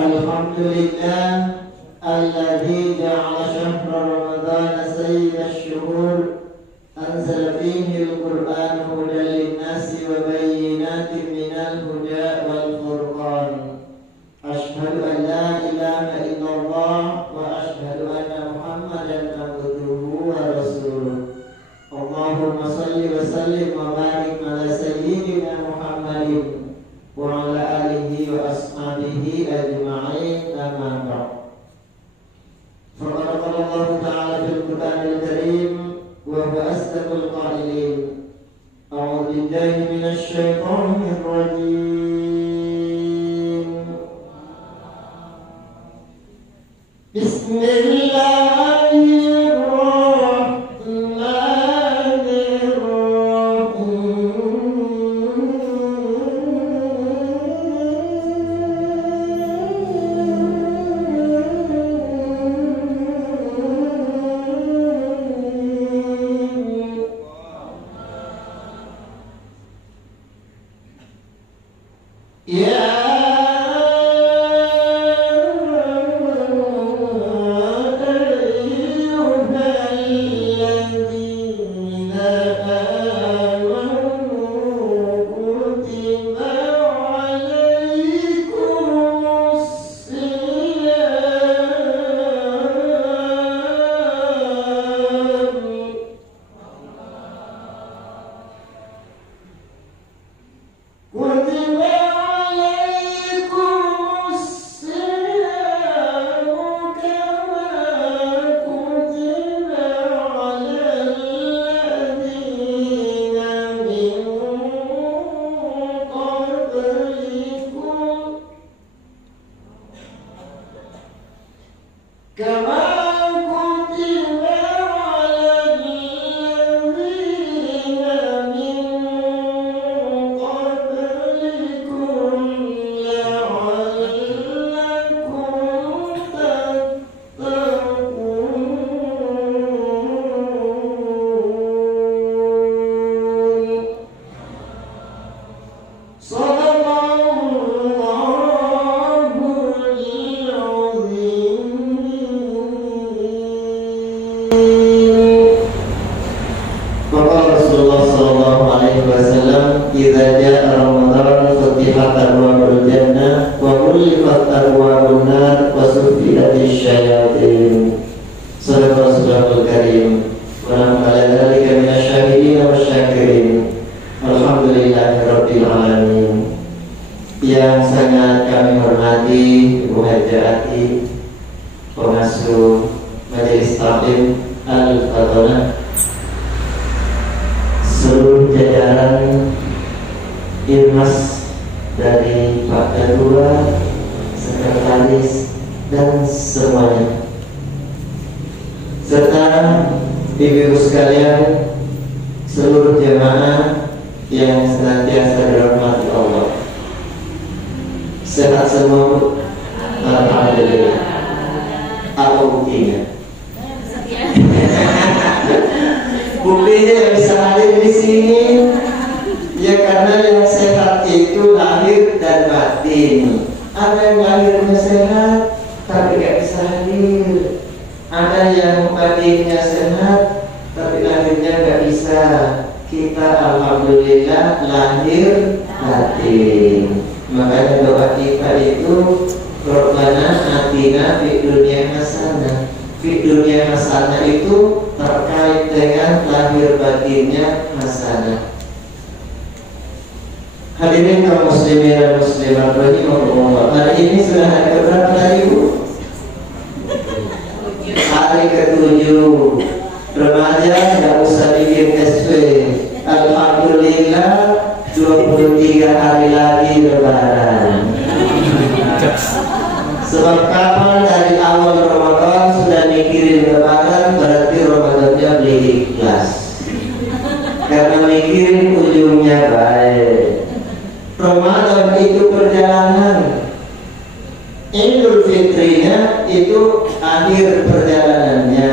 Alhamdulillah alladzi ja'ala syahra ramadhana sayyida asy-syuhur anzala fihi al-Qur'ana hudan lin-nasi wa bayyinatin minal huda wal furqan. Asyhadu an la ilaha illallah wa asyhadu anna Muhammadan abduhu wa rasuluh. Allahumma shalli wa sallim wa barik ala sayyidina Muhammadin wa ala alihi wa ashabihi ajma'in, amma ba'd. Faqad qala Allah ta'ala fil Qur'anil Karim wa huwa asdaqul qailin. A'udzu billahi minasy syaithanir rajim. Yang sangat kami hormati Ibu Haja Ati, pengasuh Majelis Taklim Al-Fatona, seluruh jajaran Irmas dari Pak Ketua, Sekretaris, dan semuanya, serta ibu-ibu sekalian, seluruh jemaah yang senantiasa dirahmati Allah. Sehat semua, Bu? Alhamdulillah. Apa buktinya? Buktinya yang bisa hadir di sini, ya karena yang sehat itu lahir dan batin. Ada yang lahirnya sehat, tapi gak bisa hadir. Ada yang batinnya sehat, tapi lahirnya gak bisa. Kita alhamdulillah lahir batin. Makanya doa kita itu Rabbana atina fid dunya hasanah. Fid dunya hasanah itu terkait dengan lahir batinnya hasanah. Hadirin kaum muslimin dan muslimat rahimakumullah. Hari ini sudah hari keberapa tadi, Bu? Hari ke-7. Remaja nggak usah bikin SP. Alhamdulillah 23 hari lagi lebaran. Sebab kapan dari awal Ramadan sudah mikirin lebaran, berarti Ramadannya beli ikhlas. Karena mikirin ujungnya baik. Ramadan itu perjalanan, Idul Fitrinya itu akhir perjalanannya.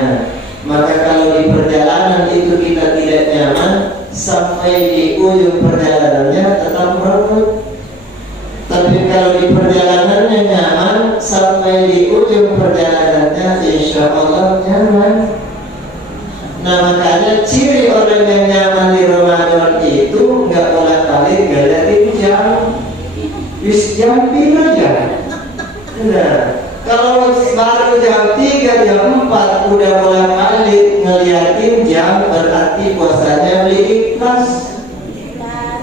Maka kalau di perjalanan itu kita tidak nyaman, sampai di ujung perjalanannya tetap merebut. Tapi kalau di perjalanannya nyaman, Bis jam 3 aja. Nah, kalau baru jam 3, jam 4 udah bolak-balik ngeliatin jam, berarti puasanya beli ikhlas.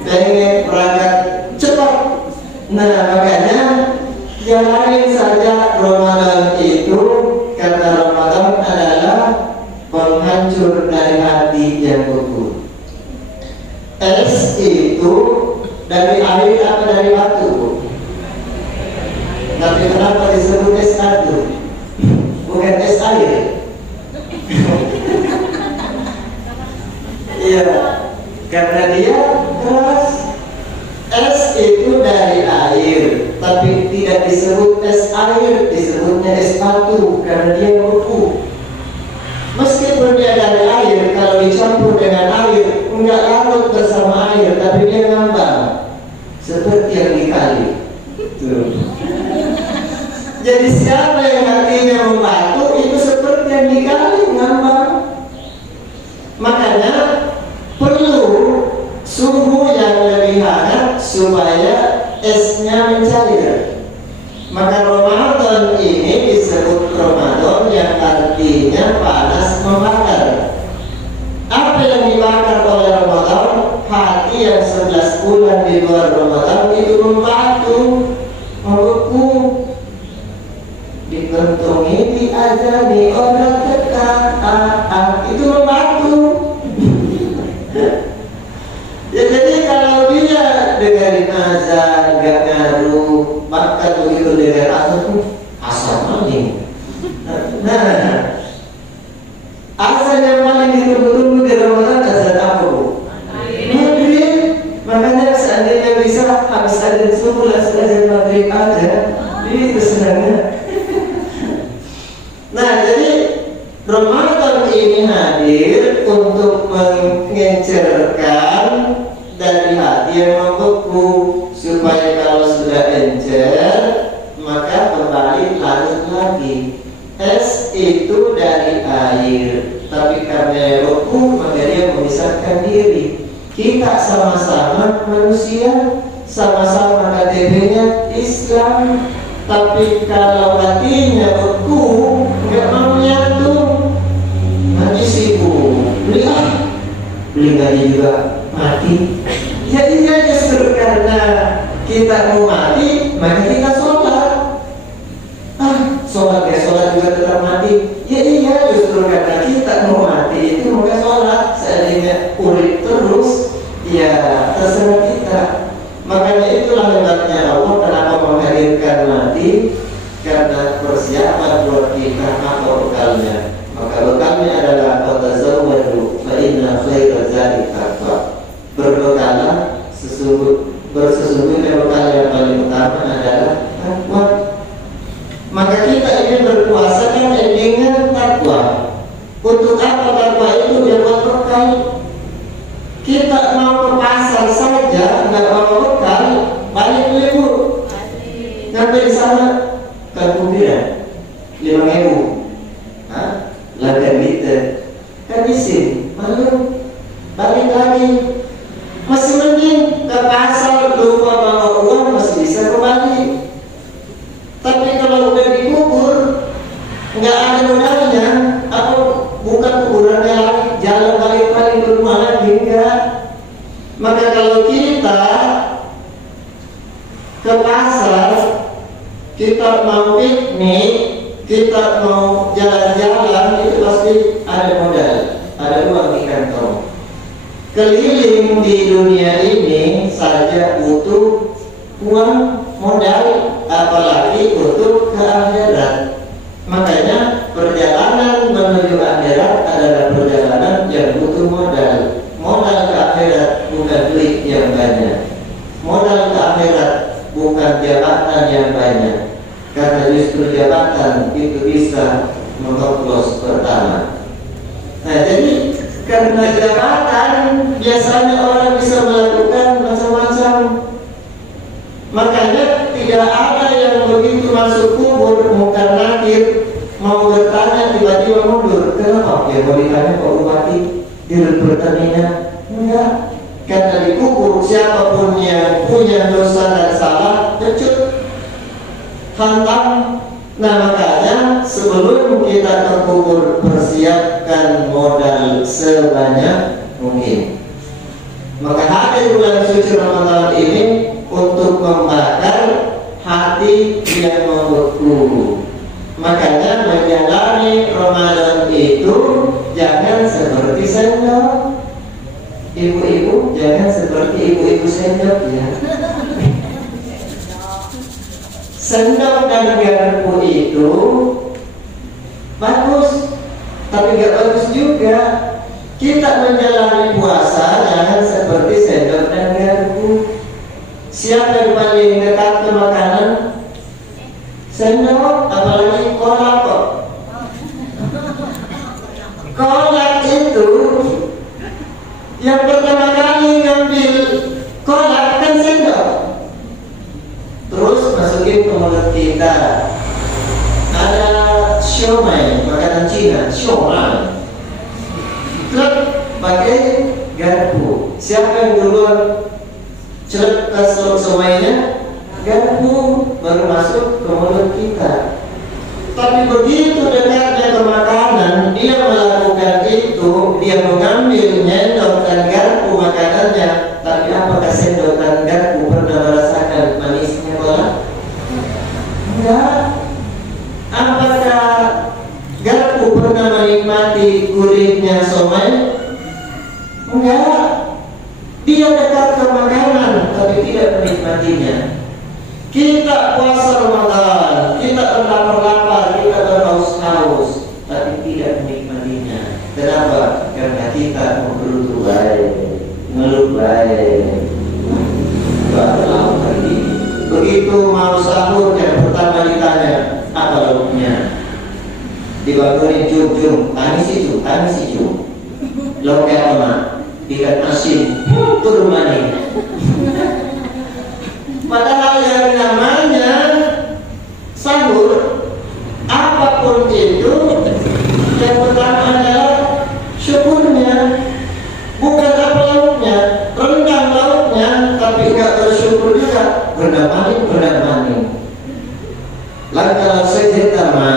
Pengen berangkat cepat. Nah, makanya jalanin saja Ramadan itu, karena Ramadan adalah penghancur dari hati yang beku. Es itu dari air apa dari batu, Bu? Tapi kenapa disebut es batu? Bukan es air. Iya, karena dia keras. Es itu dari air, tapi tidak disebut es air, disebutnya es batu karena dia beku. Meskipun dia dari air, kalau dicampur dengan air, enggak larut bersama air, tapi dia ngambang seperti yang di kali. Tuh. Jadi siapa yang hatinya membatu, itu seperti yang di kali, ngambang. Makanya perlu suhu yang lebih hangat supaya esnya mencair. Maka Ramadan ini disebut Ramadan yang artinya panas membakar. Apa yang dibakar oleh Ramadan? Hati yang 11 bulan di luar Ramadan itu membatu, membeku, dikentungi, diajani orang dekat, itu membatu. Ya, jadi kalau dia dengerin azan gak ngaruh, maka begitu dengar azan asal maling. Nah, azan yang paling ditunggu-tunggu di Ramadan azan apa, Bu? Maghrib. Makanya seandainya bisa habis azan subuh langsung azan maghrib aja, itu senangnya. Nah, jadi Ramadan ini hadir untuk mengencerkan dari hati yang membeku, supaya kalau sudah encer maka kembali larut lagi. Es itu dari air, tapi karena beku maka dia memisahkan diri. Kita sama-sama manusia, sama-sama KTP-nya Islam, tapi kalau hatinya beku nggak mau nyatu, nanti sibuk beli gaji juga mati. Jadinya justru karena kita mau mati, maka kita sholat. Sholat ya, sholat juga tetap mati. Ya iya, justru karena kita mau mati itu maka sholat. Seandainya urip terus, ya terserah kita. Makanya itulah hebatnya Allah kenapa menghadirkan mati, karena persiapan buat kita apa bekalnya. Maka bekalnya adalah fatazawwadu fa inna khairaz zadi taqwa. Berbekalah, sesungguhnya bekal yang paling utama adalah takwa. Maka kita ingin berpuasa kan dengan takwa. Untuk apa takwa itu? Ya buat bekal. Kita mau ke pasar saja nggak bawa bekal, balik libur. Sampai di sana kemudian 5.000, lagan liter, kan isin, malu, balik lagi. Masih mending ke pasar lupa bawa uang masih bisa kembali. Tapi kalau udah dikubur nggak ada modalnya, apa bukan kuburannya lagi, jalan balik-balik ke rumah lagi enggak. Maka kalau kita ke pasar, kita mau piknik, kita mau jalan-jalan, itu pasti ada modal, ada uang di kantong. Keliling di dunia ini saja butuh uang modal, apalagi untuk ke akhirat. Makanya perjalanan menuju akhirat adalah perjalanan yang butuh modal. Modal ke akhirat bukan duit yang banyak. Modal ke akhirat bukan jabatan yang banyak. Karena justru jabatan itu bisa mencoblos pertama. Nah, jadi karena jabatan biasanya orang bisa melakukan macam-macam. Makanya tidak ada yang begitu masuk kubur muka nakir mau bertanya tiba-tiba mundur. Kenapa? Ya mau ditanya Pak Bupati di Pertamina. Enggak. Karena di kubur siapapun yang punya dosa dan salah hantam. Nah makanya sebelum kita ke kubur, persiapkan modal sebanyak mungkin. Maka hadir bulan suci Ramadan ini untuk membakar hati yang membeku. Makanya menjalani Ramadan itu jangan seperti sendok. Ibu-ibu jangan seperti ibu-ibu sendok ya. Sendok dan garpu itu bagus, tapi gak bagus juga. Kita menjalani puasa jangan seperti sendok dan garpu. Siapa yang paling dekat ke makanan? Sendok, apalagi kolak kok. Kolak itu yang pertama kali ngambil kolak kan sendok. Terus masukin ke mulut kita. Ada siomay, makanan Cina, siomay. Terus pakai garpu. Siapa yang duluan celep ke siomaynya? Garpu baru masuk ke mulut kita. Tapi begitu dekatnya ke makanan, dia melakukan itu, dia mengambil nyendok dan garpu makanannya. Tapi apakah sendok dan garpu pernah merasakan manisnya kolak? Enggak. Apakah garpu pernah menikmati gurihnya somai? Enggak. Dia dekat ke makanan, tapi tidak menikmatinya. Kita puasa Ramadan, kita berlapar-lapar, kita berhaus-haus, tapi tidak menikmatinya. Kenapa? Karena kita menggerutu baik, ngeluh baik, baru pergi. Begitu mau sahur, yang pertama ditanya, apa lauknya? Dibangunin jum-jum, tanisi jum. Lauknya apa? Ikan asin, turun manis. Padahal yang namanya sahur, apapun itu, yang pertama adalah syukurnya. Bukan apa lauknya, rendang lauknya, tapi nggak bersyukur juga. Benar maning. Lalu kalau sejetama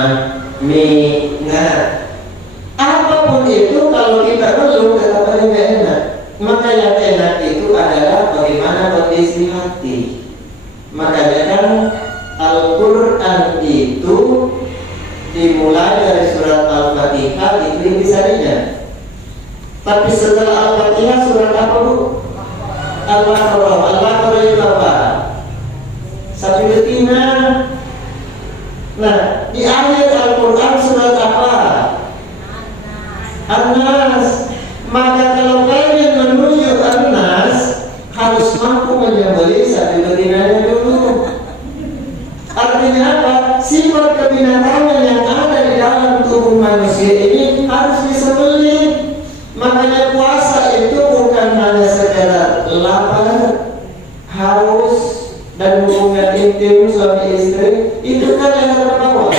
mie, nah, apapun itu kalau kita belum tetap nggak enak. Maka yang enak itu adalah bagaimana kondisi hati. Makanya kan Al-Quran itu dimulai dari surat Al-Fatihah itu intisarinya. Tapi setelah Al-Fatihah surat apa bu? Al-Baqarah. Al-Baqarah itu apa? Sapi betina. Nah di akhir Al-Quran surat apa? An-Nas. Maka kalau kalian menuju An-Nas harus mampu menyembelih sapi betinanya dulu. Artinya apa? Sifat kebinatangan yang ada di dalam tubuh manusia ini harus disembelih. Makanya puasa itu bukan hanya sekedar lapar, haus, dan hubungan intim suami istri. Itu kan leher ke bawah.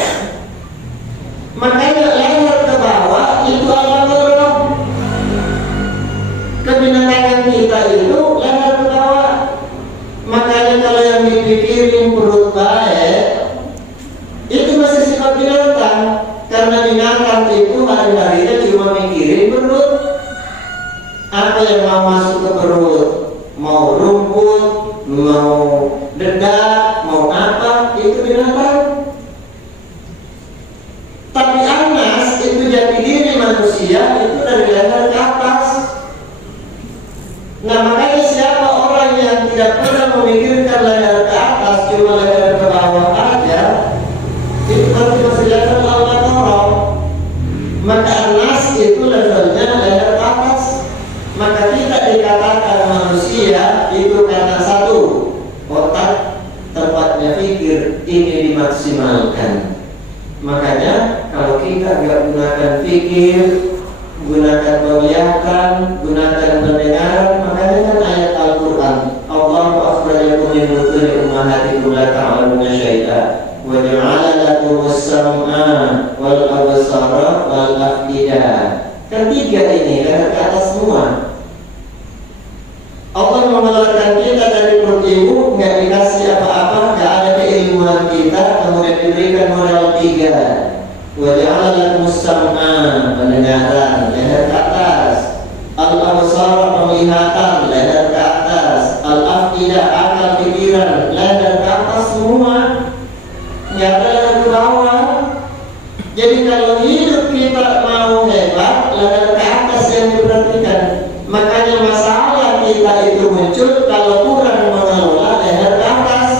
Makanya leher ke bawah itu Al-Baqarah. Kebinatangan kita itu leher ke bawah. Makanya kalau yang dipikirin perut baik, itu masih sifat binatang. Karena binatang itu hari-harinya cuma mikirin perut. Apa yang mau masuk ke perut, mau rumput, mau dedak, mau apa, itu binatang. Tapi Anas itu jati diri manusia itu dari leher ke atas. Nah makanya siapa orang yang tidak pernah memikirkan leher ke atas, cuma leher ke bawah aja, itu berarti masih level Al-Baqarah. Maka Anas itu levelnya leher ke atas. Maka kita dikatakan manusia itu karena satu, otak tempatnya pikir ini dimaksimalkan. Makanya kalau kita nggak gunakan pikir, gunakan penglihatan, gunakan pendengaran, makanya kan ayat Al-Quran, Allahu akhrajakum min butuni ummahatikum la ta'lamuna syai'a wa ja'ala lakumus sam'a wal absara wal af'idah. Ketiga ini leher ke atas semua. Allah mengeluarkan kita dari perut ibu, nggak dikasih apa-apa, nggak ada keilmuan kita, pikiran, leher ke atas semua, nggak ada leher ke bawah. Jadi kalau hidup kita mau hebat, leher ke atas yang diperhatikan. Makanya masalah kita itu muncul kalau kurang mengelola leher ke atas.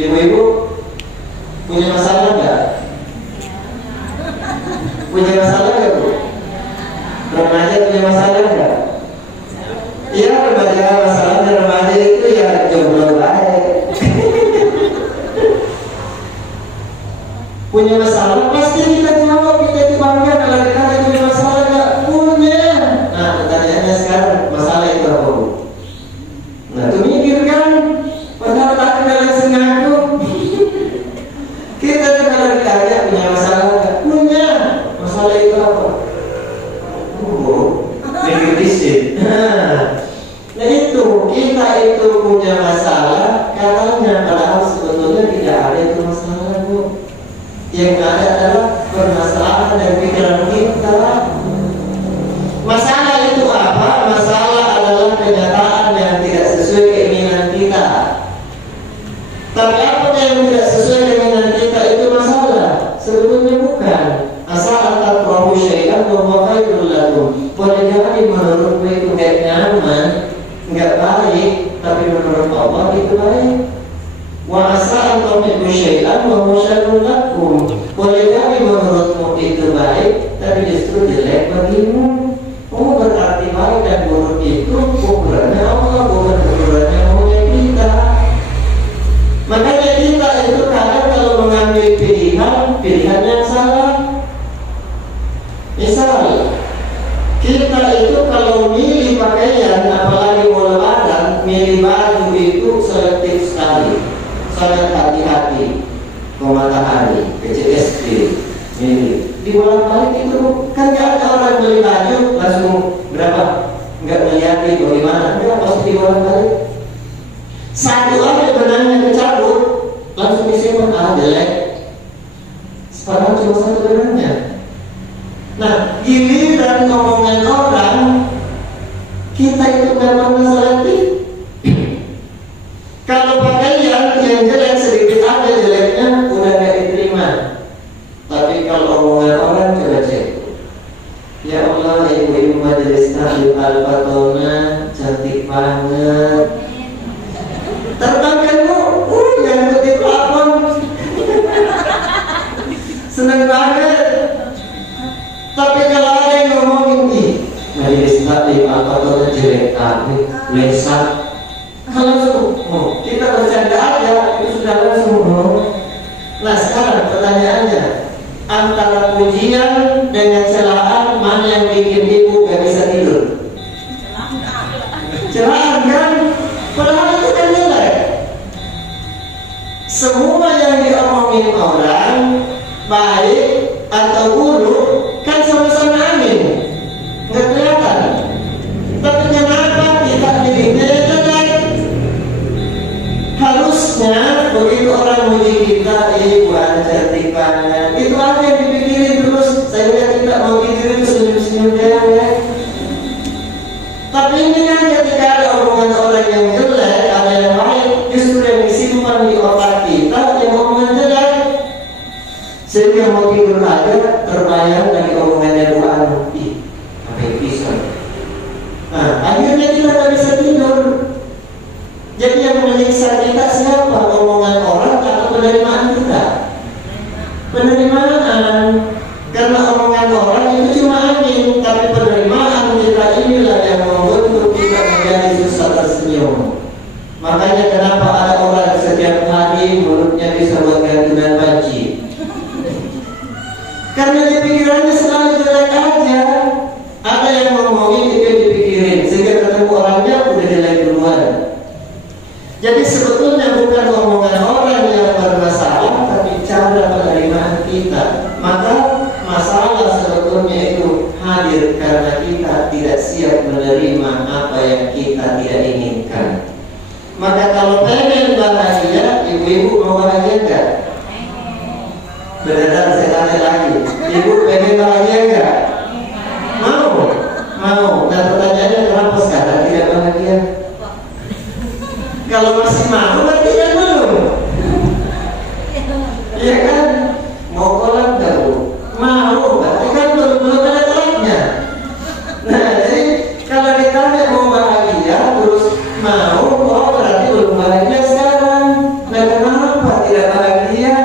Ibu-ibu punya masalah nggak? Punya masalah nggak, Bu? Remaja punya masalah nggak? Iya, remaja masalahnya remaja itu ya jomblo baik. Punya masalah pasti kita jawab, kita itu bangga kalau kita punya masalah nggak? Punya. Nah, pertanyaannya sekarang, masalah itu apa, Bu? Nah, tuh mikir kan, padahal tak kenal sengaku. Kita tuh kalau ditanya punya masalah nggak? Punya. Masalah itu apa? Mikir disip. Nah itu, kita itu punya masalah katanya, padahal sebetulnya tidak ada itu masalah, Bu. Yang ada adalah permasalahan dan pikiran kita. Masalah itu apa? Masalah adalah kenyataan yang tidak sesuai keinginan kita. Tapi apa yang tidak sesuai keinginan kita itu masalah? Sebetulnya bukan. Asal takrahu syai'an wa huwa khairul lakum. Boleh jadi menurutmu itu gak nyaman, gak baik, tapi menurut Allah itu baik. Wa asal tuhibbu syai'an wa huwa syarrul lakum. Boleh jadi menurutmu itu baik, tapi justru jelek bagimu. Oh, berarti baik dan buruk itu ukurannya Allah, bukan ukurannya maunya kita. Makanya kita itu kadang kalau mengambil pilihan yang salah. Misal kita itu kalau milih pakaian, apalagi mau lebaran, milih baju itu selektif sekali, sangat hati-hati. Ke matahari, ke CSD, milih. Di bolak-balik itu kan nggak ada orang beli baju langsung berapa, nggak melihat itu gimana, nggak pasti di bolak-balik. Satu aja benangnya kecabut, langsung disimpan, jelek. Padahal cuma satu benangnya. Nah, giliran omongan orang, kita itu nggak pernah selektif. Kalau pakaian yang jelek sedikit aja jeleknya udah nggak diterima. Tapi kalau omongan orang coba cek. Ya Allah, ibu-ibu majelis taklim Al-Fatona cantik banget. Terbang kan, Bu? Yang kutip pelapon. Seneng banget. Tapi kalau ada yang ngomongin nih, majelis taklim Al-Fatona jelek banget, lesak. Langsung, kita bercanda aja, itu sudah langsung. Nah sekarang pertanyaannya, antara pujian dengan celaan mana yang bikin ibu gak bisa tidur? Celaan kan? Padahal itu kan jelek. Semua yang diomongin orang, baik atau buruk, kan sama-sama angin, nggak kelihatan. Tapi kenapa kita dirinya jelek? Harusnya begitu orang muji kita, buat cantik banget, itu apa yang dipikirin terus, sehingga kita mau tidur itu senyum-senyum dewek. Tapi ini kan ketika ada omongan orang yang jelek, ada yang baik, justru yang disimpan di otak kita yang omongan jelek, sehingga mau tidur aja terbayang dari omongannya doaan. Apa yang bisa? Nah, akhirnya kita nggak bisa tidur. Jadi yang menyiksa kita siapa? Omongan orang atau penerimaan kita? Penerimaan. Karena omongan orang itu cuma angin, tapi penerimaan kita inilah yang membentuk kita menjadi susah tersenyum. Makanya kenapa ada orang setiap hari mulutnya bisa buat gantungan banci? Karena dia pikirannya selalu jelek aja. Ada yang ngomongin itu yang dipikirin, sehingga ketemu orangnya udah jelek duluan. Jadi sebetulnya bukan omongan orang yang bermasalah, tapi cara penerimaan kita. Maka masalah sebetulnya itu hadir karena kita tidak siap menerima apa yang kita tidak inginkan. Maka kalau pengen bahagia, ibu-ibu mau bahagia enggak? Beneran saya tanya lagi, ibu pengen bahagia enggak? Mau? Mau. Nah pertanyaannya, kenapa sekarang tidak bahagia? Kalau masih mau berarti kan belum. Iya kan? Mau kolak nggak Bu? Mau, berarti kan belum ada kolaknya. Nah, jadi kalau ditanya mau bahagia terus mau, oh berarti belum bahagia sekarang. Nah, kenapa tidak bahagia?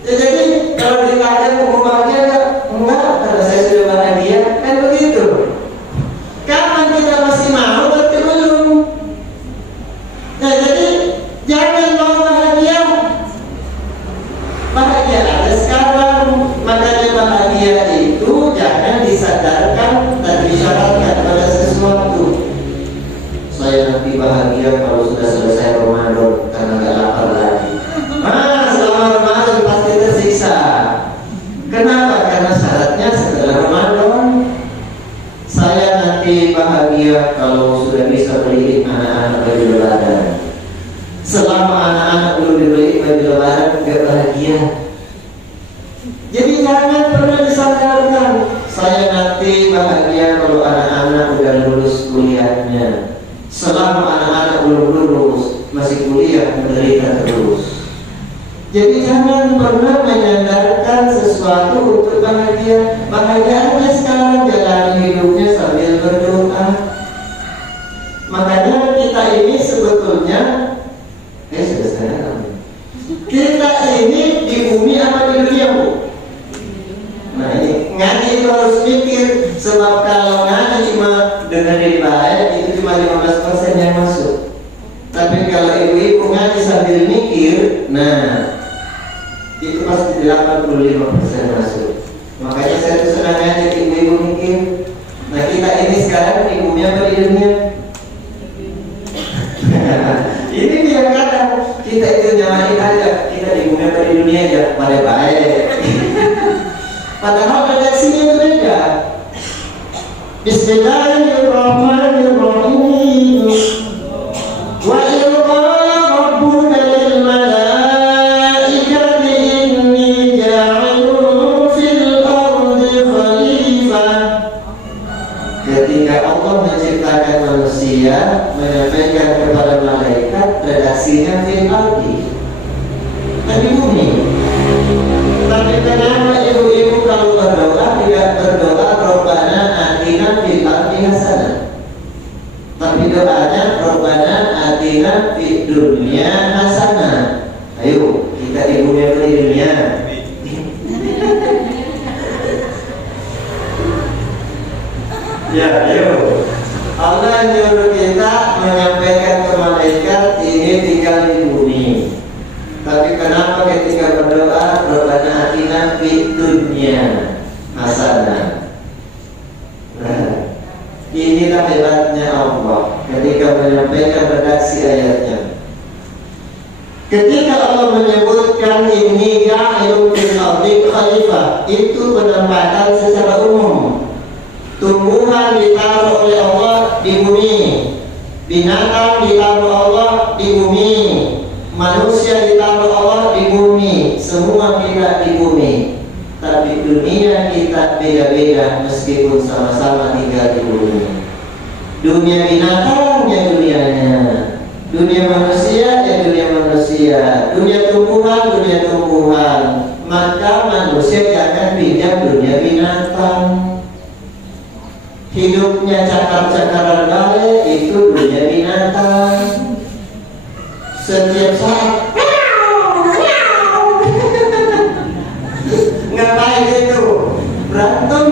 Ya, jadi kalau ditanya mau bahagia enggak, karena saya sudah bahagia, kan begitu. Kapan kita masih mau berarti belum. Nah, jadi jangan mau bahagia. Bahagia ada sekarang. Makanya bahagia itu jangan disadarkan dan disyaratkan pada sesuatu. Saya nanti bahagia kalau sudah selesai Ramadan karena gak lapar lagi. Selama Ramadan pasti tersiksa. Kenapa? Karena syaratnya setelah Ramadan. Saya nanti bahagia kalau sudah bisa beliin anak-anak baju lebaran. Selama anak-anak belum dibeli baju lebaran gak bahagia. Jadi jangan pernah disadarkan saya nanti bahagia kalau anak-anak udah lulus kuliahnya. Selama anak-anak belum lulus masih kuliah menderita terus. Jadi jangan pernah menyandarkan sesuatu untuk bahagia. Bahagianya sekarang jalani hidupnya sambil berdoa. Makanya kita ini sebetulnya kita ini di bumi apa di dunia Bu? Nah ini ngaji itu harus mikir. Sebab kalau ngaji cuma dengerin baik itu cuma 15% yang masuk. Tapi kalau ibu-ibu ngaji sambil mikir, nah itu pasti 85% masuk. Makanya saya tuh senang ngajak ibu-ibu mikir. Nah kita ini sekarang di bumi apa di dunia? Ini dia kata kita itu nyamain aja, kita di bumi apa di dunia aja, pada baik. Padahal redaksinya beda. Bismillahirrahmanirrahim. Wa qala rabbuka lil malaikati inni ja'ilun fil ardi khalifah. Ketika Allah menciptakan manusia, menyampaikan kepada malaikat redaksinya fil ardi, di bumi. Tapi kenapa ibu-ibu kalau berdoa tidak berdoa Rabbana atina fil ardi hasanah, tapi doanya Rabbana atina fid dunya hasanah. Ayo kita di bumi atau di dunia? Ya, ayo. Allah nyuruh kita menyampaikan ke malaikat ini tinggal di bumi. Tapi kenapa ketika berdoa Rabbana atina fid dunya hasanah? Nah, inilah hebatnya Allah ketika menyampaikan redaksi ayatnya. Ketika Allah menyebutkan ini ja'ilun fil ardi khalifah, itu penempatan secara umum. Tumbuhan ditaruh oleh Allah di bumi, binatang ditaruh Allah di bumi, manusia ditaruh Allah di bumi, semua kita di bumi. Tapi dunia kita beda-beda meskipun sama-sama tinggal di bumi. Dunia binatang ya dunianya, dunia manusia ya dunia manusia, dunia tumbuhan. Maka manusia jangan pinjam dunia binatang. Hidupnya cakar-cakaran balai itu dunia binatang. Setiap saat ngapain itu? Berantem.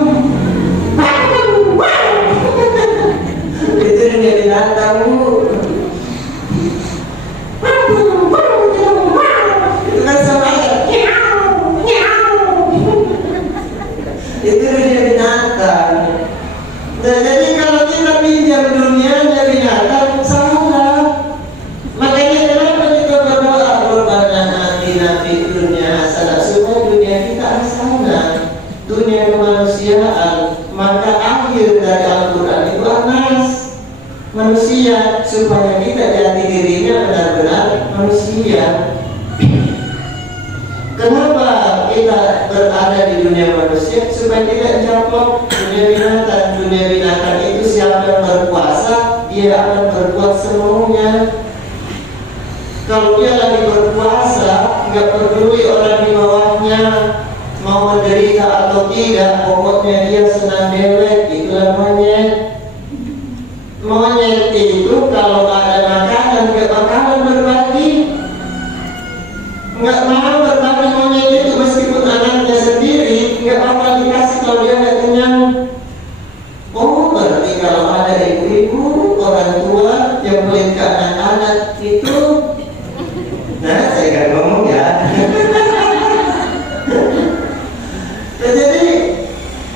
Itu dunia binatang Bu. Itu kan sama ya. Itu dunia binatang. Nah, jadi kalau kita pinjam dunianya binatang salah. Makanya kenapa kita berdoa Rabbana atina fid dunya hasanah, supaya dunia kita hasanah, dunia kemanusiaan. Maka akhir dari Al-Quran itu anas, manusia, supaya kita jati dirinya benar-benar manusia. Kenapa kita berada di dunia manusia? Supaya tidak jatuh dunia binatang. Dunia binatang itu siapa yang berkuasa, dia akan berbuat semaunya. Kalau dia lagi berpuasa, nggak peduli orang di bawahnya mau menderita atau tidak, pokoknya dia senang dewek. Itulah monyet. Monyet itu kalau ada makanan nggak bakalan berbagi, nggak mau berbagi. Monyet itu meskipun anaknya sendiri nggak bakal dikasih kalau dia nggak kenyang. Oh, berarti kalau ada ibu-ibu orang tua yang beli ke anak-anak itu, nah saya nggak ngomong ya. Jadi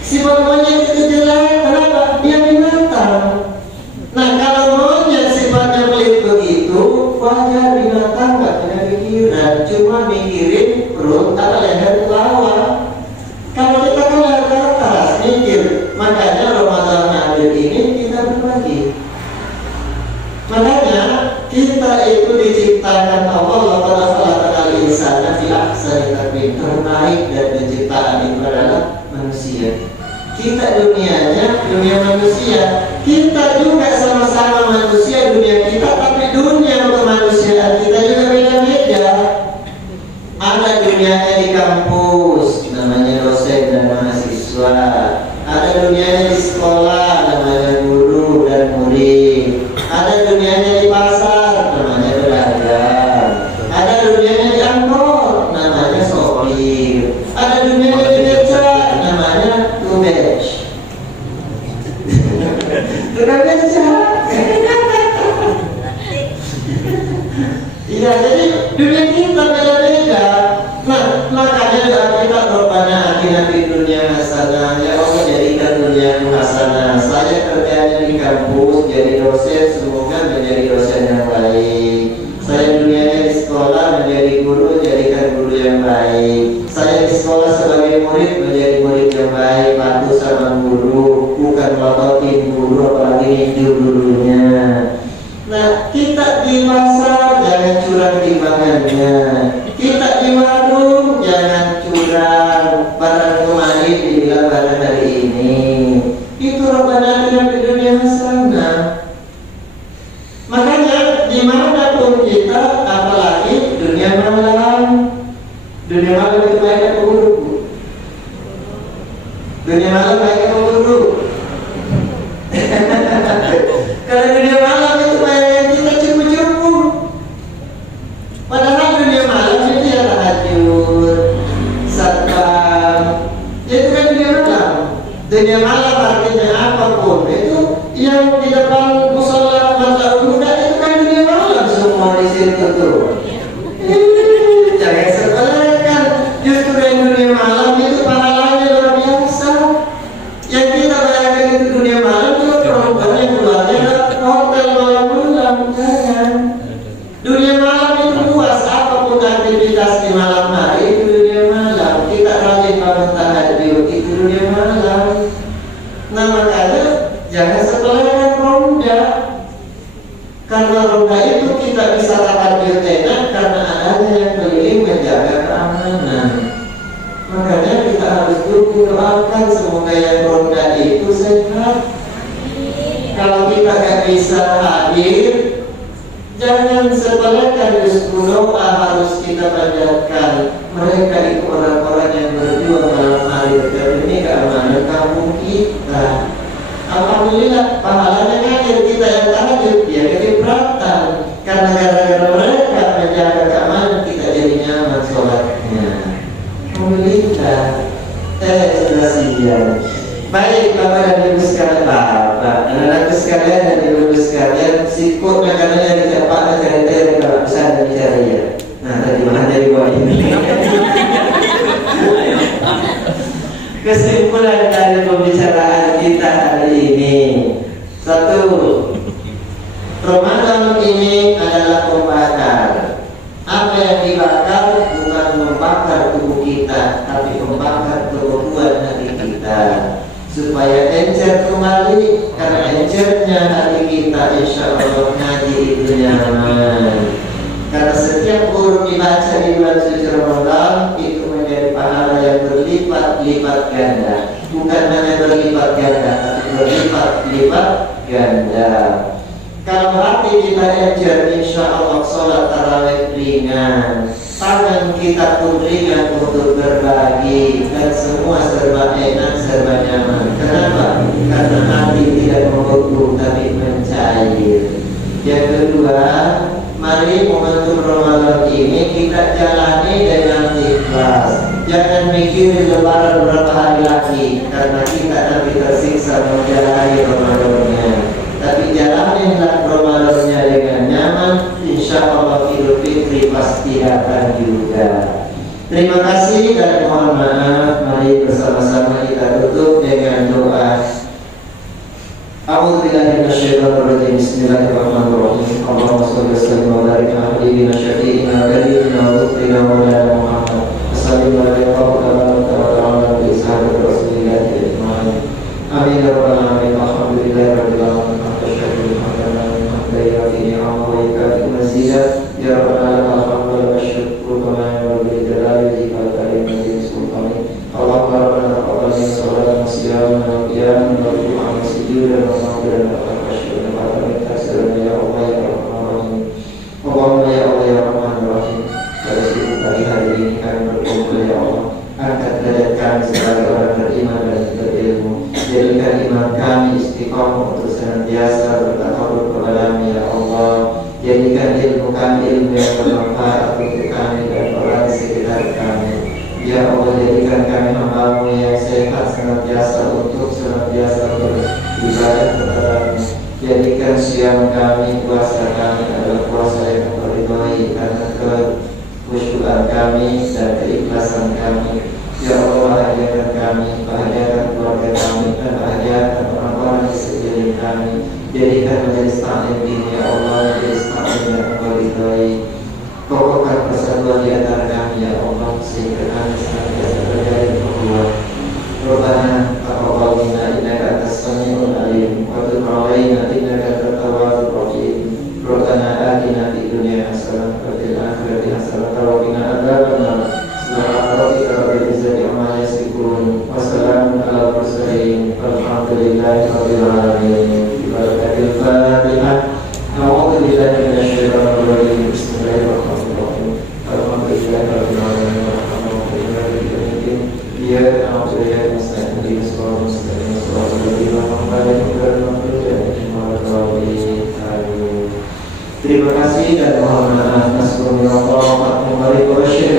sifat monyet itu jelek. Kenapa? Dia binatang. Nah, kalau monyet sifatnya pelit begitu, wajar. Binatang nggak punya pikiran, cuma mikirin perut atau leher ke bawah. Kalau kita kan leher ke atas mikir. Makanya Ramadan hadir ini kita berbagi. Makanya kita itu diciptakan Allah pada khalaqal insana fi ahsani taqwim, terbaik dan penciptaan itu adalah manusia. Kita dunianya dunia manusia. Kita juga sama-sama manusia dunia kita, tapi dunia kemanusiaan kita juga beda-beda. Ada dunianya di kampus, namanya dosen dan mahasiswa. Ada dunianya di sekolah, namanya guru dan murid. Ada dunianya di pasar, namanya pedagang. Ada dunianya di angkot, namanya sopir. Ada dunianya di beca, namanya tubej. Tukang beca. Iya, jadi dunia kita beda-beda. Nah, makanya doa kita Rabbana atina fid dunya hasanah. Ya Allah, jadikan dunia hasanah. Saya kerjanya di kampus jadi dosen, semoga menjadi dosen yang baik. Saya dunianya di sekolah menjadi guru, jadikan guru yang baik. Saya di sekolah sebagai murid menjadi murid yang baik, patuh sama guru, bukan melototin guru apalagi hidup gurunya. Nah, kita di pasar jangan curang timbangannya. Kita di warung jangan curang. Barang kemarin dibilang barang hari ini. Itu Rabbana atina fid dunya hasanah. Makanya dimanapun kita, apalagi dunia malam. Dunia malam itu baik atau buruk? Dunia malam baik atau buruk? Kalau dunia malam itu baik kita cupu-cupu. Padahal dunia malam itu ya tahajud, satpam. Itu kan dunia malam. Dunia malam artinya apapun itu yang di depan musola mata udah itu kan dunia malam semua di situ tuh. Jangan sepelekan. Justru yang dunia malam itu pahalanya luar biasa. Yang kita bayangkan itu dunia malam itu perempuan yang keluarnya hotel malam-malam. Jangan. Dunia malam itu luas, apapun aktivitas di malam hari itu dunia malam. Kita rajin bangun tahajud itu dunia malam. Nah, makanya jangan sepelekan ronda. Karena ronda itu kita bisa tahajud enak karena adanya yang keliling menjaga keamanan. Makanya kita harus doakan semoga yang ronda itu sehat. Kalau kita nggak bisa hadir, jangan sepelekan, justru doa harus kita panjatkan. Mereka itu orang-orang yang berjuang dalam hari ini keamanan kampung kita. Alhamdulillah, pahalanya ngalir. Kita yang tahajud, dia kecipratan. Karena gara-gara mereka menjaga keamanan, kita jadi nyaman sholatnya. Alhamdulillah. Sudah siap. Baik, Bapak dan Ibu sekalian, Bapak, anak-anakku sekalian dan Ibu sekalian, sikut makanannya dicapak dan cari-cari kalau bisa dan dicari ya. Nah, tadi malah dari bawah ini. Kesimpulan dari pembicaraan kita hari ini, satu, Ramadan ini adalah pembakar. Apa yang dibakar bukan membakar tubuh kita, tapi membakar keutuhan hati kita. Supaya encer kembali, karena encernya hati kita insya Allah ngaji itu nyaman. Karena setiap huruf dibaca di bulan suci Ramadan itu menjadi pahala yang berlipat-lipat ganda. Bukan hanya berlipat ganda, tapi berlipat-lipat ganda. kita ajar insya Allah sholat tarawih ringan, tangan kita pun ringan untuk berbagi, dan semua serba enak, serba nyaman. Kenapa? Karena hati tidak membeku tapi mencair. Yang kedua, mari momentum Ramadan ini kita jalani dengan ikhlas. Jangan mikirin lebaran berapa hari lagi, karena kita nanti tersiksa menjalani Ramadannya. Tapi jalaninlah Ramadannya dengan nyaman, insya Allah Idul Fitri pasti datang juga. Terima kasih dan mohon maaf. Mari bersama-sama kita tutup dengan doa. A'udzubillahi minasyaitonirrajim. Bismillahirrahmanirrahim. Allahumma shalli wa sallim wa barik ala nabiyyina syafi'ina wa karimina wa dhikri maulana Muhammad. Sallallahu alaihi wa sallam bi sahabat Rasulillah ajma'in. Amin ya rabbal alamin. Alhamdulillahi rabbil alamin. Asyhadu an la ilaha illallah wa iyyakum nasta'in. Ya rabbal alamin. Alhamdulillah wa syukru kama yanbaghi li jalali wajhika wa karimati sultanik. Allahumma rabbana taqabbal minna salatan wa siyaman wa qiyaman wa ruku'an wa sujudan wa maghfiratan wa tasyahhudan wa tasyahhudan ya Allah ya Rahman Rahim. Allahumma ya Allah ya Rahman Rahim. Pada siang pagi hari ini kami berkumpul ya Allah. Angkat derajat kami sebagai orang beriman dan berilmu. Jadikan iman kami istiqomah untuk senantiasa bertakarrub kepada-Mu ya Allah. Jadikan ilmu kami ilmu yang bermanfaat untuk kami dan orang di sekitar kami. Ya Allah, jadikan kami hamba-Mu yang sehat senantiasa untuk senantiasa beribadah kepada-Mu. Jadikan siang kami, puasa kami adalah puasa yang Engkau ridhoi karena kekhusyukan kami dan keikhlasan kami. Ya Allah, bahagiakan kami, bahagiakan keluarga kami, dan bahagiakan orang-orang di sekeliling kami. Jadikan menjadi sta'lim ini ya Allah, menjadi sa'lim yang Engkau ridhoi. Kokohkan persatuan di antara kami ya Allah, sehingga kami senantiasa berjaya berkuat. Rabbana taqabbal minna innaka antas samiul alim wa tub 'alaina innaka antat tawwabur rahim. Rabbana atina fid dunya hasanah wa fil akhirati hasanah wa qina adzabannar. Subhana rabbika rabbil izzati amma yasifun wa salamun alal mursalin walhamdulillahi rabbil alamin. Barakatil Fatihah. A'udzu billahi minasyaitonir rajim. Bismillahirrahmanirrahim. Alhamdulillahi rabbil alamin. Ya Allah, terima kasih dan mohon maaf. Assalamualaikum warahmatullahi wabarakatuh.